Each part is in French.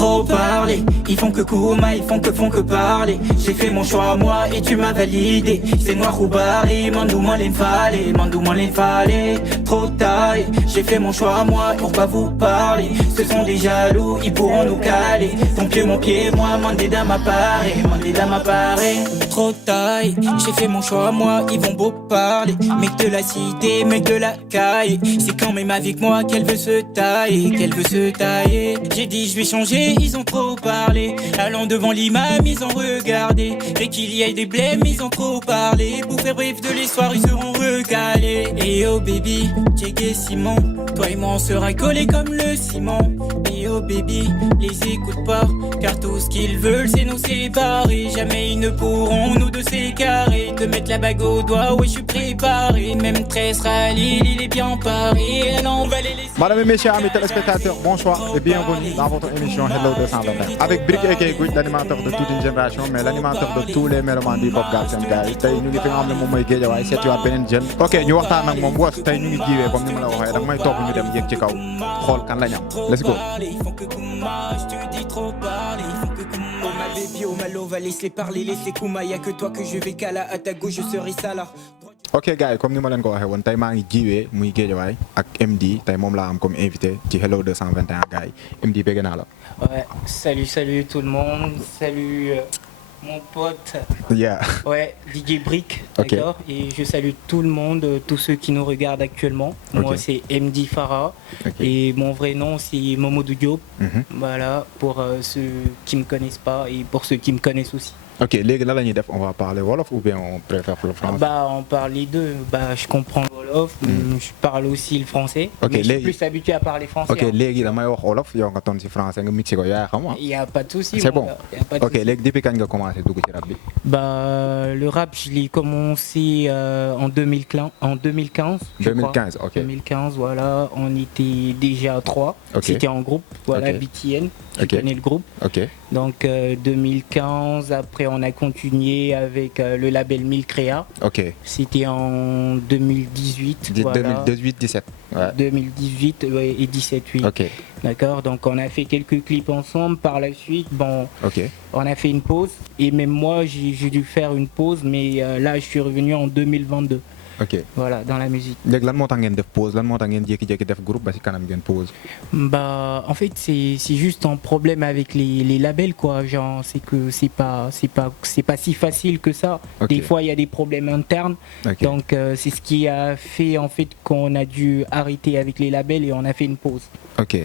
trop parler. Ils font que Kouma, ils font que parler. J'ai fait mon choix à moi et tu m'as validé. C'est noir ou barré, mandou-moi l'infalé. Trop tard, j'ai fait mon choix à moi pour pas vous parler. Ce sont des jaloux, ils pourront nous caler. Ton pied, mon pied, moi, mandé dans ma parée. Trop tard, j'ai fait mon choix à moi, ils vont beau parler. Mec de la cité, mec de la caille. C'est quand même avec moi qu'elle veut se tailler, J'ai dit je vais changer, ils ont trop parlé. Allant devant l'imam, ils ont regardé. Et qu'il y ait des blêmes, ils ont trop parlé. Pour faire bref de l'histoire, ils seront recalés. Et oh baby, checké Simon. Toi et moi on sera collés comme le ciment. Et oh baby, les écoute pas. Car tout ce qu'ils veulent c'est nous séparer. Jamais ils ne pourront nous deux s'écarrer. Te mettre la bague au doigt, ouais je suis préparé. Même 13 Khalil, il est bien paré. Non, on va les laisser. Madame et messieurs, amis téléspectateurs, bonsoir et bienvenue dans votre émission Hello 221. Avec Brick et Gouy, l'animateur de toute une génération, mais l'animateur de tous les mélomanes du Pop Galsen Guys. Tey ñu ngi fi nga xam ne moom mooy Guédiawaye seet waat beneen jeune. Ok, ñu waxtaan ak moom was tey ñu ngi jiwee comme ni ma la waxee danga may topp ñu dem yéeg ci kaw xool kan la ñam. Let's go. Oh Malo, va laisser parler, laisser Kouma. Y'a que toi que je vais cala. À ta gauche je serai Salah. Ok gars yi comme ni ma leen ko waxee woon tey maa ngi jiwee muy Guédiawaye ak MD tey moom laa am comme invité ci Hello 221 gars yi MD bëgg naa la. Ouais, salut tout le monde, salut mon pote. Yeah. Ouais, DJ Brick, okay. D'accord. Et je salue tout le monde, tous ceux qui nous regardent actuellement. Moi c'est MD Farah et mon vrai nom c'est Momodou Diop. Voilà, pour ceux qui me connaissent pas et pour ceux qui me connaissent aussi. Ok, léegi lan la ñuy def, on va parler wolof ou bien on préfère le français? Bah on parle les deux. Bah je comprends le wolof, je parle aussi le français. Ok, mais je suis plus habitué à parler français. Ok, léegi damay wax wolof yow nga ton ci français nga mixé ko yaa xam. Il y a pas de souci. C'est bon. Ok, souci. léegi depuis quand nga commencé dugg ci rap bi? Bah le rap je l'ai commencé en 2015. 2015, ok. 2015, voilà, on était déjà 3. C'était en groupe, voilà, BTN. Tu connais le groupe. Ok. Donc 2015, après on a continué avec le label Milcrea. Ok. C'était en 2018. Voilà. 2018-17. Ouais. 2018 ouais, et 17, oui. Ok. D'accord, donc on a fait quelques clips ensemble. Par la suite, bon, on a fait une pause. Et même moi, j'ai dû faire une pause, mais là, je suis revenu en 2022. Ok. Voilà, dans la musique. léegi lan moo tax ngeen def pause lan moo tax ngeen jékki-jékki def groupe ba ci kanam ngeen pause? Bah en fait c'est juste un problème avec les labels quoi, genre c'est que c'est pas si facile que ça. Des fois il y a des problèmes internes. Donc c'est ce qui a fait en fait qu'on a dû arrêter avec les labels et on a fait une pause. Ok.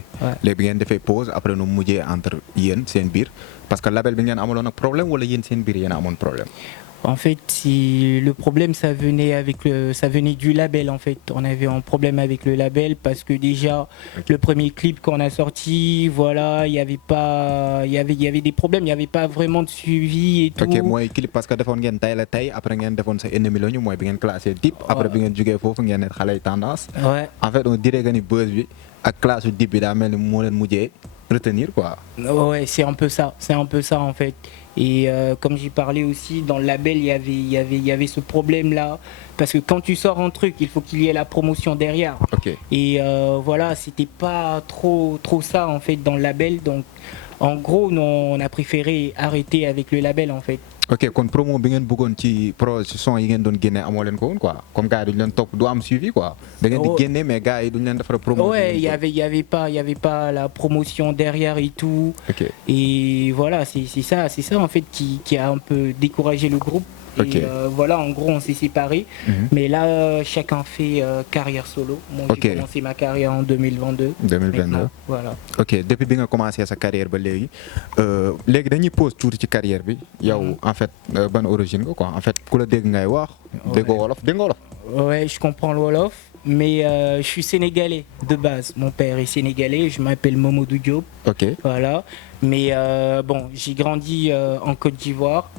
léegi bi ngeen defee pause après nu mujjee entre yéen seen biir parce que label bi ngeen amaloon ak problème wala yéen seen biir yéen a amoon problème? En fait, le problème, ça venait du label. En fait, on avait un problème avec le label parce que déjà, le premier clip qu'on a sorti, voilà, il y avait des problèmes, il n'y avait pas vraiment de suivi et tout. Ok, moi clip parce que defoon ngeen tay la tay après ngeen defoon sa ennemi lañu mooy bi ngeen classé Dip après bi ngeen jógee foofu ngeen ne xale tendance. En fait, on dirait que ni buzz bi ak classe Dip bi daa mel ni moo leen mujjee retenir quoi. Ouais, c'est un peu ça en fait. Et comme j'ai parlé aussi dans le label, il y avait ce problème là parce que quand tu sors un truc, il faut qu'il y ait la promotion derrière. Et voilà, c'était pas trop ça en fait dans le label. Donc en gros, on a préféré arrêter avec le label en fait. Ok, kon promo bi ngeen bëggoon ci son yi ngeen doon génne amoo leen ko woon quoi, comme gars yi duñ leen topp du am suivi quoi, da ngeen di génne mais gars yi duñ leen defar promo. Ouais, il y avait pas la promotion derrière et tout. Et voilà, c'est ça en fait qui a un peu découragé le groupe. Et voilà, en gros, on s'est séparés. Mais là, chacun fait carrière solo. Moi, j'ai commencé ma carrière en 2022. 2022. Voilà. Ok, depuis que tu as commencé sa carrière, léegi dañuy pose tuuti ci carrière bi. Yow, en fait, bonne origine quoi. En fait, ku la dégg ngay wax, dégg wolof. Ouais, je comprends le wolof. Mais je suis sénégalais de base. Mon père est sénégalais. Je m'appelle Momodou Diop. Voilà. Mais bon, j'ai grandi en Côte d'Ivoire.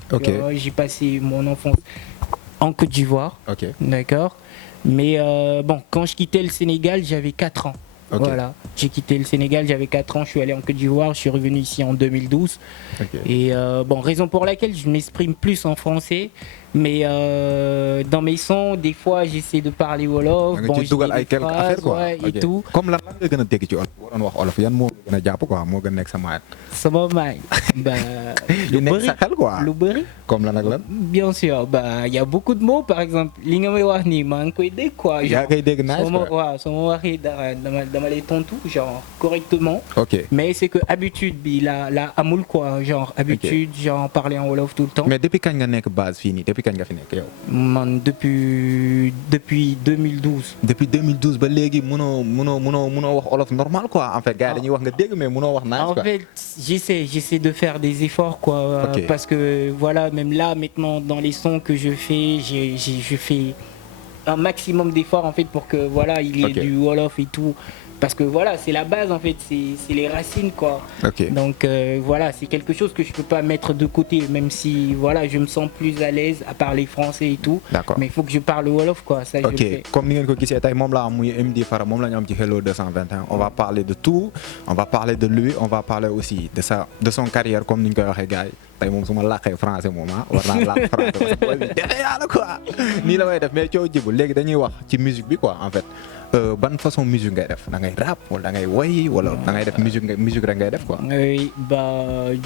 J'ai passé mon enfance en Côte d'Ivoire. D'accord. Mais bon, quand je quittais le Sénégal, j'avais 4 ans. Voilà. J'ai quitté le Sénégal, j'avais 4 ans. Je suis allé en Côte d'Ivoire. Je suis revenu ici en 2012. Et bon, raison pour laquelle je m'exprime plus en français. Mais dans mes sons, des fois, j'essaie de parler Wolof. Bon, je dis des phrases, affaires, quoi. ouais, Okay. et tout. Comme lan nga gën a dégg ci Wolof yan moo gën a jàpp quoi moo gën a nekk sa maat. Sama maay. Lu nekk sa xel quoi. Lu bëri. Comme lan ak lan. Bien sûr, y a beaucoup de mots, par exemple. Li nga may wax nii maa ngi koy dégg quoi. yaa koy dégg nice quoi. waaw soo ma waxee dama lay tontu genre correctement. Ok. Mais c'est que habitude bi la amul quoi, genre habitude, genre parler en Wolof tout le temps. Mais depuis kañ nga nekk base fii nii depuis kañ nga fi nekk yow. Man depuis 2012. Depuis 2012 ba léegi mënoo wax Wolof normal quoi en fait gars yi dañuy wax nga dégg mais mënoo wax nice quoi. En fait j'essaie de faire des efforts quoi, parce que voilà même là maintenant dans les sons que je fais je fais un maximum d'efforts en fait pour que voilà il y ait du Wolof et tout. Parce que voilà, c'est la base en fait, c'est les racines quoi. Okay. Donc voilà, c'est quelque chose que je peux pas mettre de côté, même si voilà, je me sens plus à l'aise à parler français et tout. D'accord. Mais il faut que je parle Wolof quoi, ça je le fais. Comme ni ngeen ko gisee tey moom la am muy MD Fara moom la ñu am ci Hello 221. On va parler de tout, on va parler de lui, on va parler aussi de son carrière comme ni ñu koy waxee gars yi. Tey moom su ma làqee français moom war naa làq français parce que booy bi defe yàlla quoi nii la may def mais coow jibul léegi dañuy wax ci musique bi quoi en fait ban façon musique ngay def da ngay rap wala da ngay woy wala da ngay def musique rek ngay def quoi. Oui,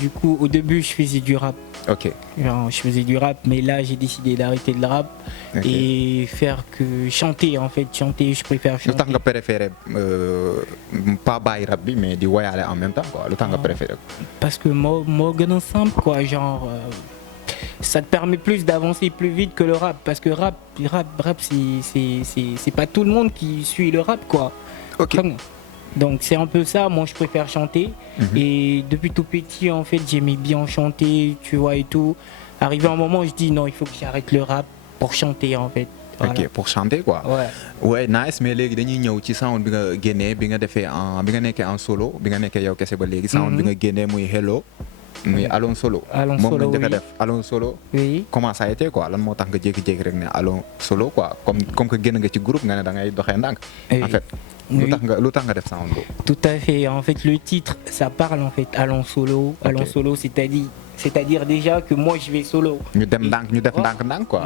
du coup au début je faisais du rap. Ok. Genre, je faisais du rap mais là j'ai décidé d'arrêter le rap et faire que chanter en fait, chanter je préfère chanter. Lu tax nga préféré pas bàyyi rap bi mais di woyaale en même temps quoi lu tax nga préféré. Parce que moo gën a simple quoi, genre ça te permet plus d'avancer plus vite que le rap parce que rap c'est pas tout le monde qui suit le rap quoi. Ok. Donc c'est un peu ça, moi je préfère chanter et depuis tout petit en fait j'aimais bien chanter, tu vois et tout. Arrivé un moment je dis non, il faut que j'arrête le rap pour chanter en fait. Voilà. Ok, pour chanter quoi. Ouais, nice mais léegi dañuy ñëw ci sound bi nga génnee bi nga defee bi nga nekkee en solo bi nga nekkee yow kese ba léegi sound bi nga génnee muy Hello. muy Allons Solo. Moom nga njëkk a def Allons Solo. Oui. Comment ça a été quoi lan moo tax nga jékki-jékki rek ne Allons Solo quoi comme que génn nga ci groupe nga ne da ngay doxee ndànk. En fait lu tax nga def sound boobu. Tout à fait. En fait le titre ça parle en fait Allons Solo. Allons Solo c'est-à-dire déjà que moi je vais solo. ñu def ndànk quoi.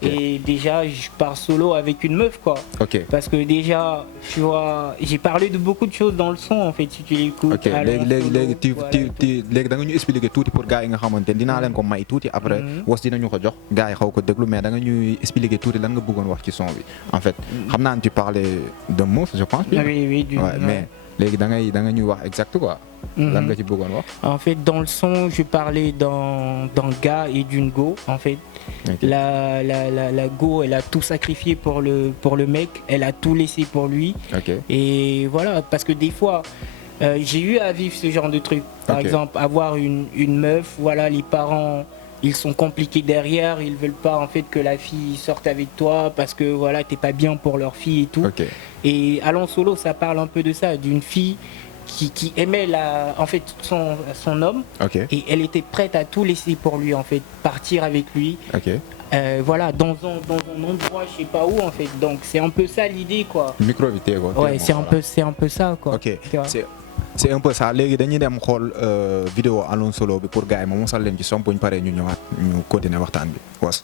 Et déjà je pars solo avec une meuf quoi. Ok. Parce que déjà tu vois j'ai parlé de beaucoup de choses dans le son en fait si tu l'écoutes. Ok léegi da nga ñu expliquer tuuti pour gars yi nga xamante ne dinaa leen ko may tuuti après was dinañu ko jox gars yi xaw ko déglu mais da nga ñuy expliquer tuuti lan nga bëggoon wax ci son bi en fait xam naa ne tu parlais de mots je pense bien. Oui mais léegi da nga ñuy wax exact quoi. Lan nga ci bëggoon wax. En fait dans le son je parlais d'un gars et d'une go en fait. Okay. La go elle a tout sacrifié pour le mec, elle a tout laissé pour lui. Okay. Et voilà parce que des fois j'ai eu à vivre ce genre de truc. Par exemple avoir une meuf, voilà les parents ils sont compliqués derrière, ils veulent pas en fait que la fille sorte avec toi parce que voilà t'es pas bien pour leur fille et tout. Et Allons Solo ça parle un peu de ça, d'une fille qui aimait en fait son homme et elle était prête à tout laisser pour lui en fait, partir avec lui. Voilà dans un endroit je sais pas où en fait, donc c'est un peu ça l'idée quoi. Micro-invité quoi. Ouais, c'est un peu ça quoi. Ok. C'est un peu ça léegi dañuy dem xool vidéo Allons Solo bi pour gars yi ma mosal leen ci som bu ñu paree ñu ñëwaat ñu continuer waxtaan bi was.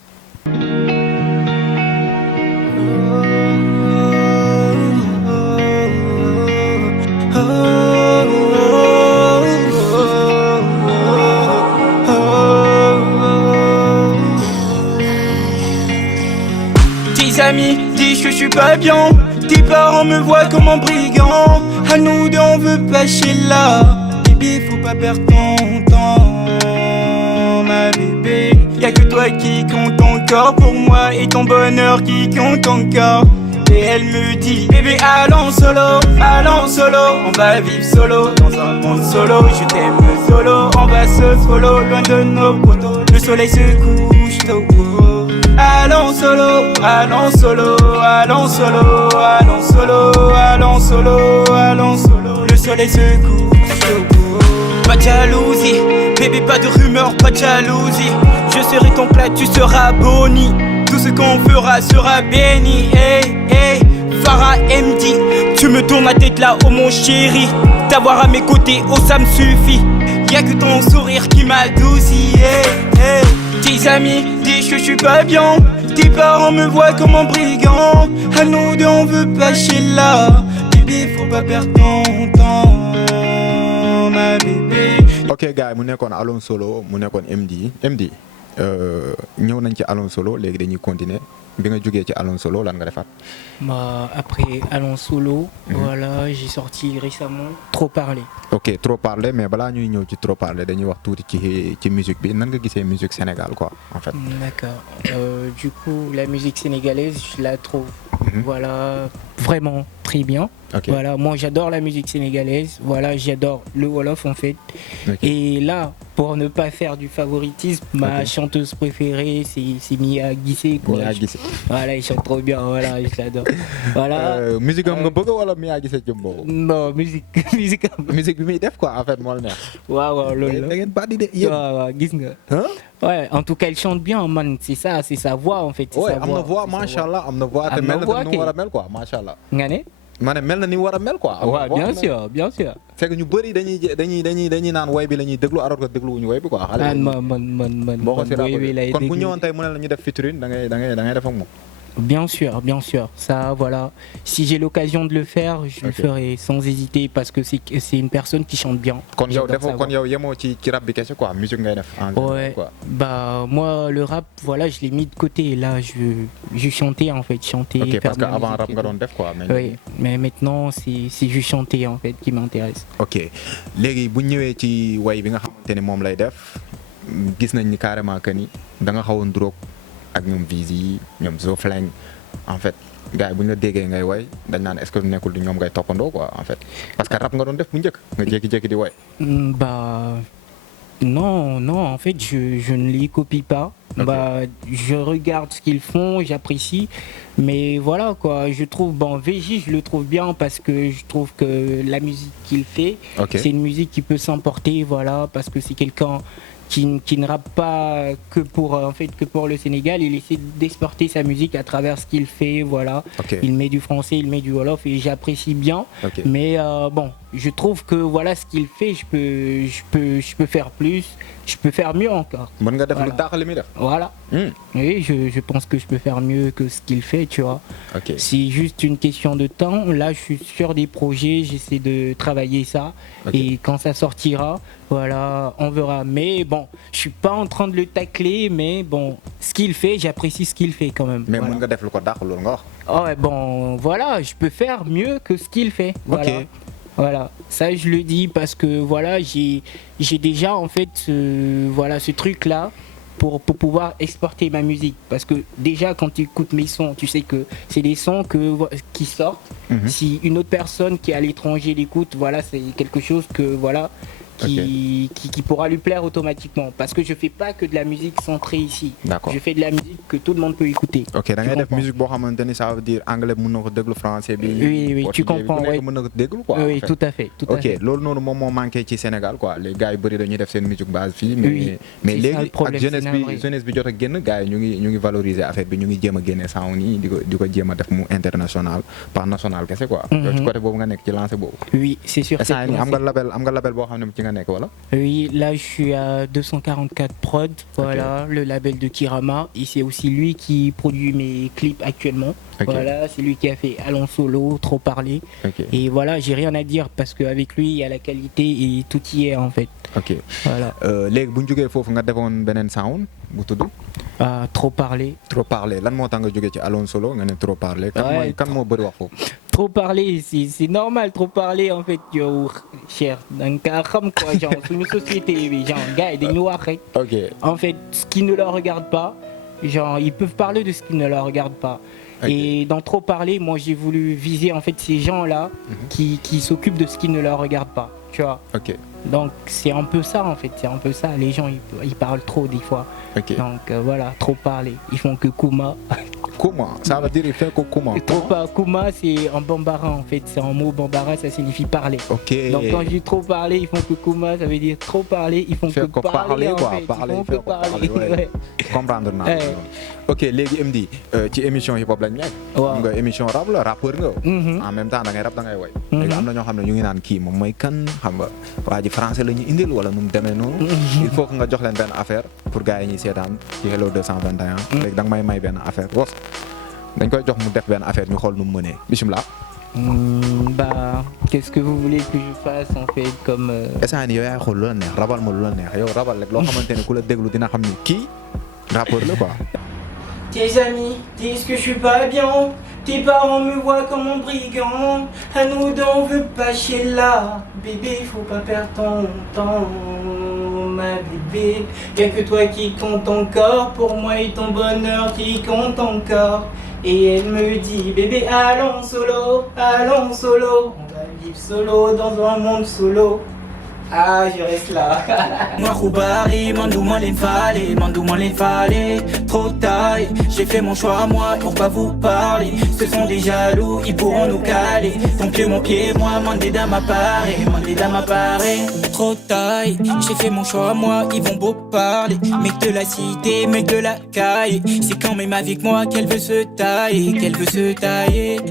Tes amis disent que je suis pas bien, tes parents me voient comme un brigand. À nous deux on veut pas chez là. Bébé faut pas perdre ton temps, ma bébé. Y'a que toi qui compte encore pour moi et ton bonheur qui compte encore. Et elle me dit bébé allons solo, on va vivre solo dans un monde solo. Je t'aime solo, on va se follow loin de nos potos. Le soleil se couche tôt. Allons solo, allons solo, allons solo, allons solo, allons solo, allons solo. Le soleil se couche tôt. Pas de jalousie, bébé pas de rumeurs, pas de jalousie. Je serai ton plat, tu seras boni. Tout ce qu'on fera sera béni. Hey, hey, Farah MD, tu me tournes la tête là, oh mon chéri. T'avoir à mes côtés, oh ça me suffit. Y'a que ton sourire qui m'adoucit. Tes amis disent que je suis pas bien. Tes parents me voient comme un brigand. À nous deux on veut pas chez là. Bébé faut pas perdre ton temps, ma bébé. Ok gars mu nekkoon Alone Solo mu nekkoon MD ñëw nañ ci Alone Solo léegi dañuy continuer bi nga jógee ci Alone Solo lan nga defaat. Bah, après Alone Solo, voilà, j'ai sorti récemment Trop Parler. Ok Trop Parler mais balaa ñuy ñëw ci Trop Parler dañuy wax tuuti ci musique bi nan nga gisee musique Sénégal quoi en fait. D'accord. Du coup la musique sénégalaise je la trouve voilà vraiment très bien. Okay. Voilà, moi j'adore la musique sénégalaise. Voilà, j'adore le Wolof en fait. Okay. Et là, pour ne pas faire du favoritisme, ma chanteuse préférée c'est Mia Guissé. Mia Guissé. Voilà, il chante trop bien. Voilà, je l'adore. Voilà. Musique am nga bëgg wala Mia Guissé ci boobu. Non, musique bi muy def quoi en fait moo la neex. waaw loolu la. da ngeen badi de yéen. waaw gis nga. Ouais, en tout cas, elle chante bien, man. C'est ça, c'est sa voix en fait. Ouais, am na voix, machallah, am na voix te mel na ni mu war a mel quoi, machallah. Nga ne? ma ne mel na ni mu war a mel quoi. Ouais, bien sûr, bien sûr. C'est que ñu bëri dañuy naan way bi la ñuy déglu alors que dégluwuñu way bi quoi. man boo ko si rappelé kon bu ñëwoon tey mu ne la ñu def featuring da ngay def ak moom. Bien sûr, ça voilà. Si j'ai l'occasion de le faire, je le ferai sans hésiter parce que c'est une personne qui chante bien. Kon yow yemoo ci rap bi kese quoi, musique ngay def en ouais, quoi. Bah moi le rap voilà, je l'ai mis de côté et là je chantais en fait, OK, parce que avant rap nga doon def quoi, oui, mais maintenant c'est juste chanter en fait qui m'intéresse. OK. Légui bu ñëwé ci way bi nga xamantene mom lay def, gis nañ ni carrément que ni da nga xawon drogue ak ñoom Vizi ñoom Zoflang en fait gars yi bu ñu la déggee ngay way dañ naan est-ce que nekkul di ñoom ngay toppandoo quoi en fait parce que rap nga doon def bu njëkk nga jékki-jékki di way. Bah non en fait je ne les copie pas. Okay. Bah je regarde ce qu'ils font, j'apprécie, mais voilà quoi, je trouve VJ je le trouve bien parce que je trouve que la musique qu'il fait, c'est une musique qui peut s'emporter, voilà, parce que c'est quelqu'un qui ne rappe pas que pour le Sénégal, il essaie d'exporter sa musique à travers ce qu'il fait, voilà. Il met du français, il met du wolof et j'apprécie bien. Mais bon, je trouve que voilà ce qu'il fait, je peux faire plus, je peux faire mieux encore. Voilà. Oui, je pense que je peux faire mieux que ce qu'il fait, tu vois. C'est juste une question de temps. Là, je suis sur des projets, j'essaie de travailler ça et quand ça sortira, voilà, on verra. Mais bon, je suis pas en train de le tacler, mais bon, ce qu'il fait, j'apprécie ce qu'il fait quand même. Mais voilà. Ouais, bon, voilà, je peux faire mieux que ce qu'il fait. Voilà. Voilà, ça je le dis parce que voilà, j'ai déjà en fait ce truc là pour pouvoir exporter ma musique, parce que déjà quand tu écoutes mes sons, tu sais que c'est des sons qui sortent. Si une autre personne qui est à l'étranger l'écoute, voilà, c'est quelque chose que voilà qui pourra lui plaire automatiquement, parce que je fais pas que de la musique centrée ici. Je fais de la musique que tout le monde peut écouter. OK, da ngay def musique boo xamanteni ça veut dire anglais mën na ko déglu, français bi. Oui, tu comprends. Oui, mën na ko déglu quoi. Oui, tout à fait. OK, loolu noonu moom moo manqué ci Sénégal quoi. Les gars yu bëri dañuy def seen musique base fii, mais léegi ak jeunesse bi jot a génn, gars yi ñu ngi valoriser affaire bi, ñu ngi jéem a génne sound yi di ko jéem a def mu international par national kese quoi. Yow ci côté boobu nga nekk ci lancé boobu. Oui, c'est sûr. Am nga label boo xam ne ci nga nekk wala? Oui, là je suis à 244 prod, voilà, le label de Kirama, et c'est aussi lui qui produit mes clips actuellement. Voilà, c'est lui qui a fait Alone Solo, Trop Parler. Et voilà, j'ai rien à dire parce qu'avec lui, il y a la qualité et tout y est en fait. OK. Voilà. Léegi bu ñu jógee foofu nga defoon beneen sound bu tudd? Trop Parler. Trop Parler, lan moo tax nga jógee ci Alone Solo nga ne Trop Parler? Kan moo bëri wax foofu? Trop parler, c'est normal, trop parler en fait, yo, cher. Donc, comme quoi, genre, c'est une société, genre, gars, des noirs, en fait, ce qui ne leur regarde pas, genre, ils peuvent parler de ce qui ne leur regarde pas. Et dans Trop Parler, moi, j'ai voulu viser, en fait, ces gens-là qui s'occupent de ce qui ne leur regarde pas, tu vois. Donc, c'est un peu ça, en fait, c'est un peu ça. Les gens, ils parlent trop, des fois. Donc, voilà, Trop Parler. Ils font que Kuma. Kuma, ça veut dire il fait que Kuma. Kuma, c'est un bambara en fait, c'est un mot bambara, ça signifie parler. Donc quand je dis trop parler, ils font que Kuma, ça veut dire trop parler, ils font que parler quoi, en fait. Parler, ils font que parler. Ouais. Comprendre naa. OK, léegi MD ci émission hip hop lañ nekk. Nga émission rap la, rappeur nga. En même temps da ngay rap da ngay way. Léegi am na ñoo xam ne ñu ngi naan kii moom mooy kan, xam nga waa ji français la ñu indil wala nu mu demee noonu. il faut que nga jox leen benn affaire pour gars yi ñuy seetaan ci Hello 221. léegi da nga may benn affaire wos dañ koy jox mu def benn affaire ñu xool nu mu mënee bisimilah. Bah, qu'est-ce que vous voulez que je fasse en fait comme. instant yii yow yaay xool lu la neex rabal ma lu la neex yow rabal rek loo xamante ne ku la déglu dina xam ni kii rappeur la quoi. Tes amis disent que je suis pas bien. Tes parents me voient comme un brigand. À nous deux on veut pas chier là. Bébé faut pas perdre ton temps. Ma bébé, y'a que toi qui compte encore. Pour moi et ton bonheur qui compte encore. Et elle me dit bébé allons solo. On va vivre solo dans un monde solo. Ah, je reste là. Moi, Roubari, mandou moi les fallait. Trop taille, j'ai fait mon choix, moi, pour pas vous parler. Ce sont des jaloux, ils pourront nous caler. Ton pied, mon pied, moi, mandé dans ma parée. Trop taille, j'ai fait mon choix, moi, ils vont beau parler. Mec de la cité, mec de la caille. C'est quand même avec moi qu'elle veut se tailler.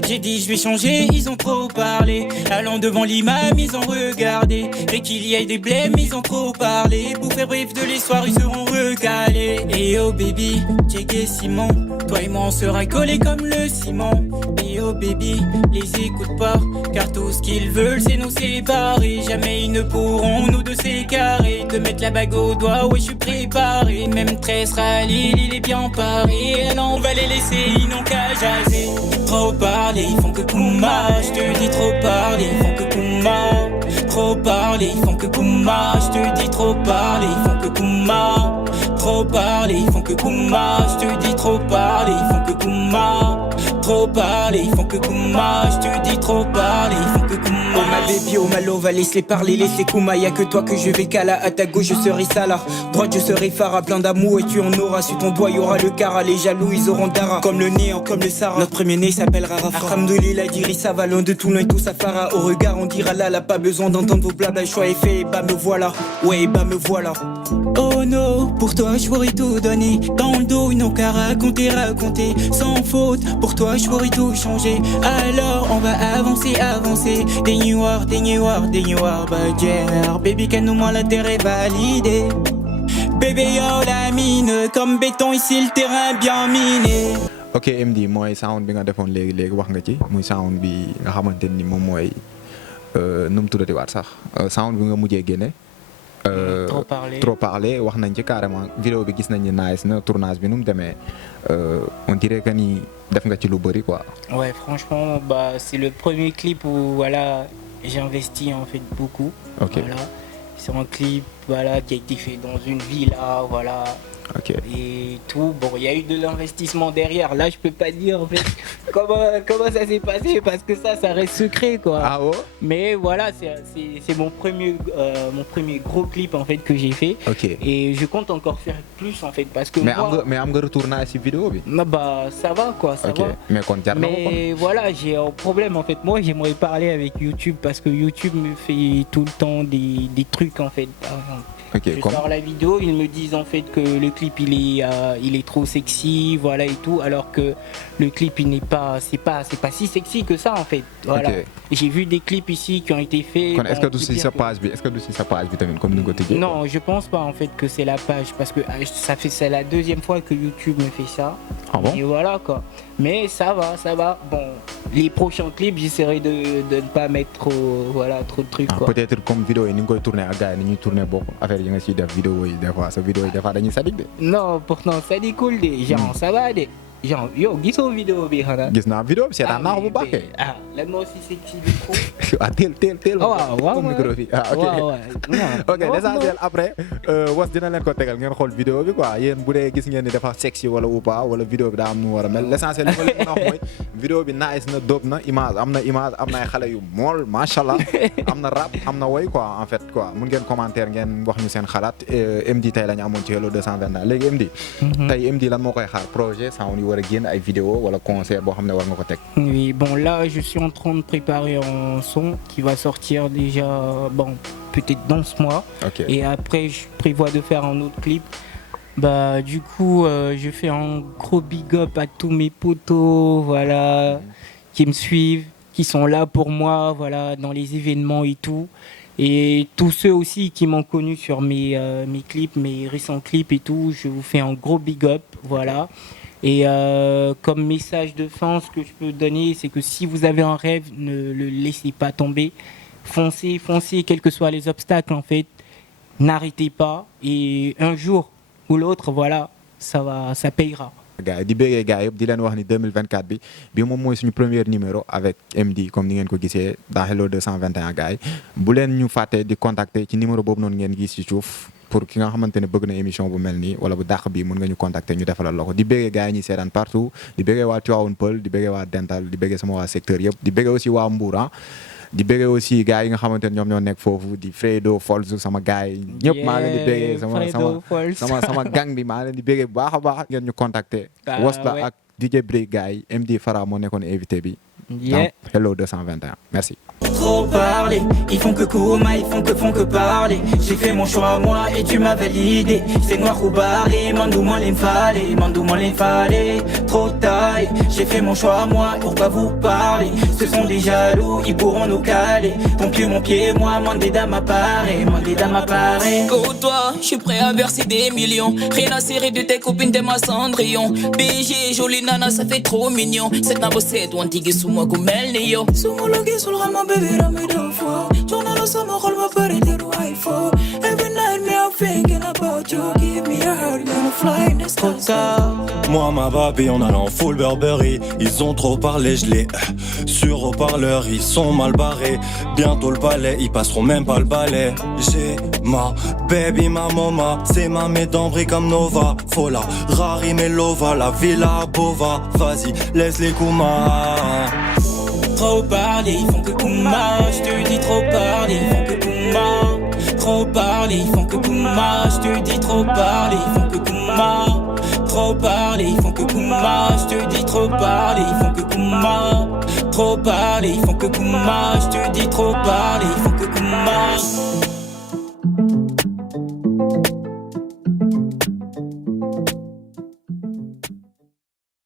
J'ai dit, je vais changer, ils ont trop parlé. Allant devant l'imam, ils ont regardé. Et qu'il y ait des blèmes, ils ont trop parlé. Pour faire bref de l'histoire, ils seront recalés. Et oh baby, checké Simon. Toi et moi on sera collés comme le ciment. Et oh baby, les écoute pas. Car tout ce qu'ils veulent c'est nous séparer. Jamais ils ne pourront nous deux s'écarrer. Te mettre la bague au doigt, ouais je suis préparé. Même 13 rallye, il est bien paré. Alors on va les laisser, ils n'ont qu'à jaser. Trop parler, ils font que Kouma. Je te dis trop parler, ils font que Kouma. Trop parler, ils font que Kouma. Je te dis trop parler, ils font que Kouma. Trop parler, ils font que Kouma. Je te dis trop parler, ils font que Kouma. Trop parler, ils font que Kouma. Je te dis trop parler, ils font que Kouma. Oh ma baby, oh ma love, laisse-les parler, laisse-les Kouma. Y'a que toi que je vais cala. À ta gauche je serai Salah, droite je serai Farah. Plein d'amour et tu en auras. Sur ton doigt y'aura le cara. Les jaloux ils auront Dara. Comme le néant, comme le Sarah. Notre premier-né s'appellera Rafa. Alhamdoulilah, d'Irissa va loin de tout loin, tout Safara. Au regard on dira là, là, pas besoin d'entendre vos blabla. Le choix est fait, bah me voilà. Ouais, bah me voilà. Oh no, pour toi je pourrais tout donner. Dans le dos, ils n'ont qu'à raconter. Sans faute, pour toi je pourrais tout changer. Alors on va avancer. Des noirs, badger. Baby, calme-moi, la terre est validée. Bébé, yo, la mine. Comme béton, ici le terrain bien miné. ok MD mooy sound bi nga defoon léegi wax nga ci muy sound bi nga xamante ni moom mooy nu mu tuddati waat sax sound bi nga mujjee génne. trop parler wax nañ ci carrément vidéo bi gis nañ ni nice na tournage bi nu mu demee on dirait que ni def nga ci lu bëri quoi. Ouais, franchement, bah c'est le premier clip où voilà j'ai investi en fait beaucoup. Ok. Voilà, c'est un clip voilà qui a été fait dans une villa, voilà. Ok. Et tout, bon, il y a eu de l'investissement derrière. Là, je peux pas dire en fait comment ça s'est passé parce que ça reste secret quoi. Ah ouais. Mais voilà, c'est mon premier gros clip en fait que j'ai fait. Ok. Et je compte encore faire plus en fait parce que mais am nga retournage ci vidéo bi. Bah ça va quoi, ça va. Mais kon jar na ko. Mais voilà, j'ai un problème en fait. Moi, j'aimerais parler avec YouTube parce que YouTube me fait tout le temps des trucs en fait. Par exemple. Okay, je sors la vidéo, ils me disent en fait que le clip il est trop sexy, voilà et tout, alors que le clip il n'est pas, c'est pas si sexy que ça en fait. Voilà. Okay. J'ai vu des clips ici qui ont été faits. Est-ce que du si sa page bi, tamit comme ni nga ko tëjee? Non, je pense pas en fait que c'est la page parce que c'est la deuxième fois que YouTube me fait ça. Ah bon? Et voilà quoi. Mais ça va. Bon, les prochains clips, j'essaierai de ne pas mettre trop de trucs quoi. Peut-être comme vidéo yi ni nga koy tourner ak gars yi ni ñuy tourner bokk affaire yi nga ciy def vidéo yi des fois sa vidéo yi des fois dañuy sadik de. Non, pourtant ça dit cool de. Genre ça va de. Genre yo gisoo vidéo bi xanaa. Gis naa vidéo bi seetaan naa ko bu baax. Lan moo si sexy bi trop. ah teel. waaw micro bi ok l'essentiel après was dina leen ko tegal ngeen xool vidéo bi quoi yéen bu dee gis ngeen ni dafa sexy wala ou pas wala vidéo bi daa am nu war a mel l'essentiel li ma leen mën a wax mooy vidéo bi nice na dope na am na image am na ay xale yu mool machallah am na rap am na woy quoi en fait quoi mun ngeen commentaire ngeen wax ñu seen xalaat MD tey la ñu amoon ci Hello 221 léegi MD. tey MD lan moo koy xaar projet sound war a génn ay vidéo wala concert boo xam ne war nga ko teg. Oui, bon là je suis en train de préparer un son qui va sortir déjà bon peut-être dans ce mois. Okay. Et après je prévois de faire un autre clip. Bah du coup je fais un gros big up à tous mes potos voilà qui me suivent, qui sont là pour moi voilà dans les événements et tout. Et tous ceux aussi qui m'ont connu sur mes clips, mes récents clips et tout, je vous fais un gros big up, voilà. Et comme message de fin, ce que je peux donner, c'est que si vous avez un rêve, ne le laissez pas tomber. Foncez, foncez, quels que soient les obstacles en fait. N'arrêtez pas et un jour ou l'autre, voilà, ça payera. gars yi di bëggee gars yëpp di leen wax ni 2024 bi moom mooy suñu premier numéro avec MD comme ni ngeen ko gisee dans Hello 221 gars yi bu leen ñu fàtte di contacter ci numéro boobu noonu ngeen gis ci suuf pour ki nga xamante ne bëgg na émission bu mel nii wala bu dàq bi mën nga ñu contacter ñu defalal la ko di bëggee gars yi ñuy seetaan partout di bëggee waa Tivaouane Peulh di bëggee waa Dental di bëggee sama waa secteur yëpp di bëggee aussi waa Mbour di bëggee aussi gars yi nga xamante ne ñoom ñoo nekk foofu di Fredo Folz sama gars yi ñëpp maa leen di bëggee sama gang bi maa leen di bëggee bu baax a baax ngeen ñu contacter Wasla ak DJ Brick gars yi MD Fara moo nekkoon invité bi dans Hello 221 merci. Trop parler, ils font que Kouma, ils font que parler. J'ai fait mon choix à moi et tu m'as validé. C'est noir ou barré, mandou moi les fallait. Trop taille, j'ai fait mon choix à moi pour pas vous parler. Ce sont des jaloux, ils pourront nous caler. Ton pied, mon pied, moi, mandé d'âme apparaît. Pour toi, je suis prêt à verser des millions. Rien à serrer de tes copines, t'es ma Cendrillon. BG, jolie nana, ça fait trop mignon. Cette nabo c'est toi, antigue sous moi comme elle n'est yo. Sous mon logué, sous le rameau, bébé. Journal sama xol ma bari di wifo. Every night me I'm thinking about you. Give me a heart, gonna fly in the sky. Moi ma baby on allant full Burberry. Ils ont trop parlé, je les sur haut-parleur. Ils sont mal barrés. Bientôt le palais, ils passeront même pas le balai. J'ai ma baby, ma mama. C'est ma médambrie comme Nova. Fola, Rari Melova, la Villa Bova. Vas-y, laisse les Kouma. Trop parler, ils font que Kouma. Je te dis trop parler, ils font que Kouma. Trop parler, ils font que Kouma. Je te dis trop parler, ils font que Kouma. Trop parler, ils font que Kouma. Je te dis trop parler, ils font que Kouma. Trop parler, ils font que Kouma. Je te dis trop parler, ils font que Kouma.